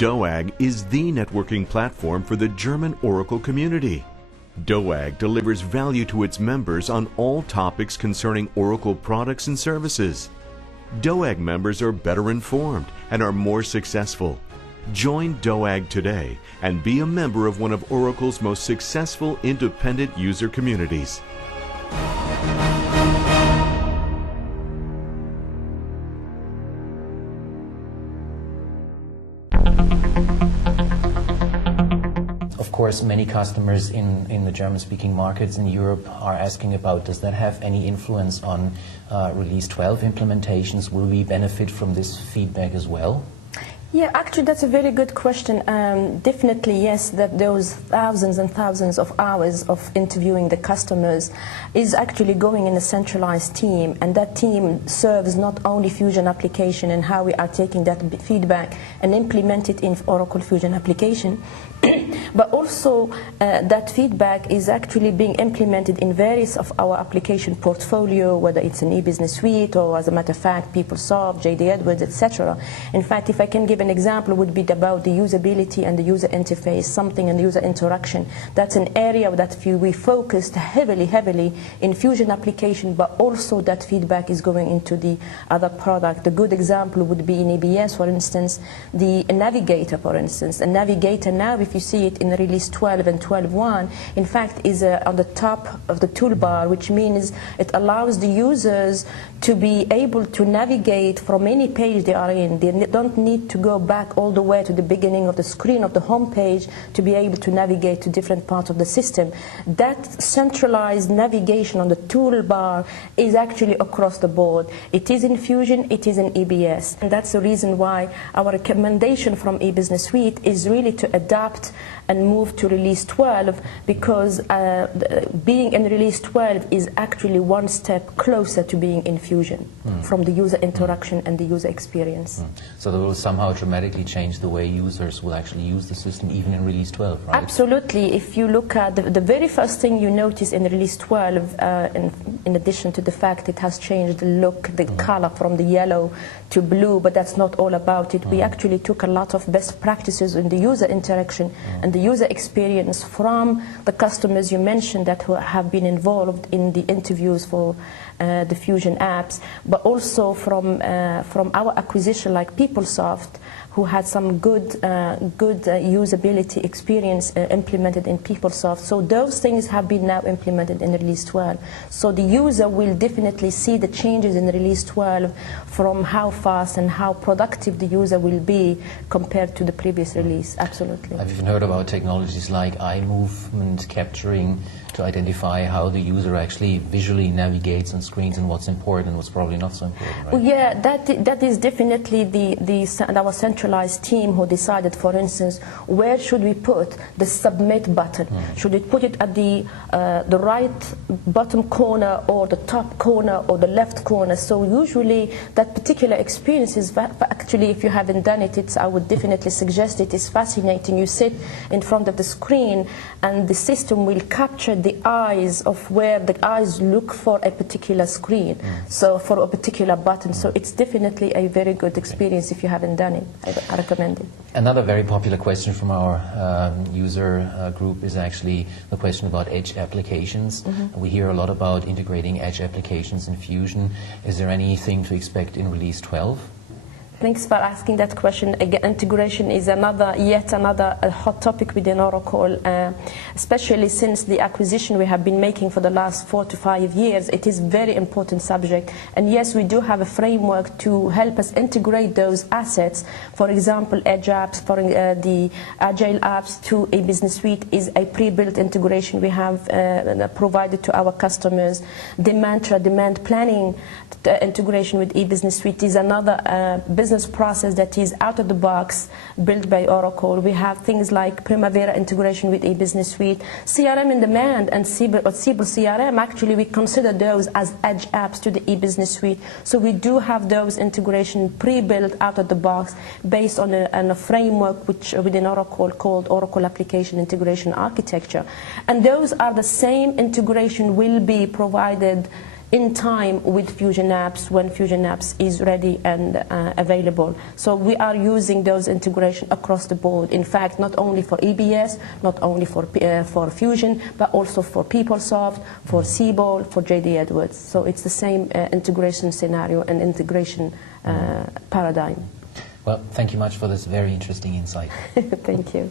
DOAG is the networking platform for the German Oracle community. DOAG delivers value to its members on all topics concerning Oracle products and services. DOAG members are better informed and are more successful. Join DOAG today and be a member of one of Oracle's most successful independent user communities. Of course, many customers in the German-speaking markets in Europe are asking about, does that have any influence on Release 12 implementations? Will we benefit from this feedback as well? Yeah, actually that's a very good question. Definitely yes, that those thousands and thousands of hours of interviewing the customers is actually going in a centralized team, and that team serves not only Fusion application and how we are taking that feedback and implement it in Oracle Fusion application, but also that feedback is actually being implemented in various of our application portfolio, whether it's an e-business suite or, as a matter of fact, PeopleSoft, JD Edwards, etc. In fact, if I can give an example, would be about the usability and the user interface, something in the user interaction. That's an area that we focused heavily in Fusion application, but also that feedback is going into the other product. A good example would be in EBS, for instance, the Navigator, for instance. A Navigator now, if you see it in Release 12 and 12.1, in fact is on the top of the toolbar, which means it allows the users to be able to navigate from any page they are in. They don't need to go back all the way to the beginning of the screen of the home page to be able to navigate to different parts of the system. That centralized navigation on the toolbar is actually across the board. It is in Fusion, it is in EBS. And that's the reason why our recommendation from eBusiness Suite is really to adapt and move to Release 12, because being in Release 12 is actually one step closer to being in Fusion from the user interaction and the user experience. So that will somehow dramatically change the way users will actually use the system even in Release 12, right? Absolutely. If you look at the very first thing you notice in Release 12, in addition to the fact it has changed the look, the color from the yellow to blue, but that's not all about it. We actually took a lot of best practices in the user interaction and the user experience from the customers you mentioned that have been involved in the interviews for the Fusion apps, but also from our acquisition like PeopleSoft, who had some good usability experience implemented in PeopleSoft. So those things have been now implemented in Release 12. So the user will definitely see the changes in Release 12 from how fast and how productive the user will be compared to the previous release. Absolutely. I've even heard about technologies like eye movement capturing to identify how the user actually visually navigates on screens and what's important and what's probably not so important, right? Well, yeah, that is definitely our centralized team who decided, for instance, where should we put the submit button? Should we put it at the right bottom corner or the top corner or the left corner? So usually that particular experience is actually, if you haven't done it, I would definitely suggest it. It's fascinating. You sit in front of the screen and the system will capture the eyes of where the eyes look for a particular screen, so for a particular button. So it's definitely a very good experience. If you haven't done it, I recommend it. Another very popular question from our user group is actually the question about edge applications. We hear a lot about integrating edge applications in Fusion. Is there anything to expect in Release 12? Thanks for asking that question. Again, integration is yet another hot topic within Oracle, especially since the acquisition we have been making for the last 4 to 5 years. It is a very important subject. And yes, we do have a framework to help us integrate those assets. For example, Edge apps, for the Agile apps to a business suite is a pre-built integration we have provided to our customers. The demand planning integration with e-business suite is another business process that is out of the box, built by Oracle. We have things like Primavera integration with e-business suite, CRM in demand, and Siebel CRM. Actually, we consider those as edge apps to the e-business suite. So we do have those integration pre-built out of the box based on a framework which within Oracle called Oracle Application Integration Architecture. And those are the same integration will be provided in time with Fusion Apps when Fusion Apps is ready and available. So we are using those integration across the board. In fact, not only for EBS, not only for Fusion, but also for PeopleSoft, for Seaball, for JD Edwards. So it's the same integration scenario and integration paradigm. Well, thank you much for this very interesting insight. Thank you.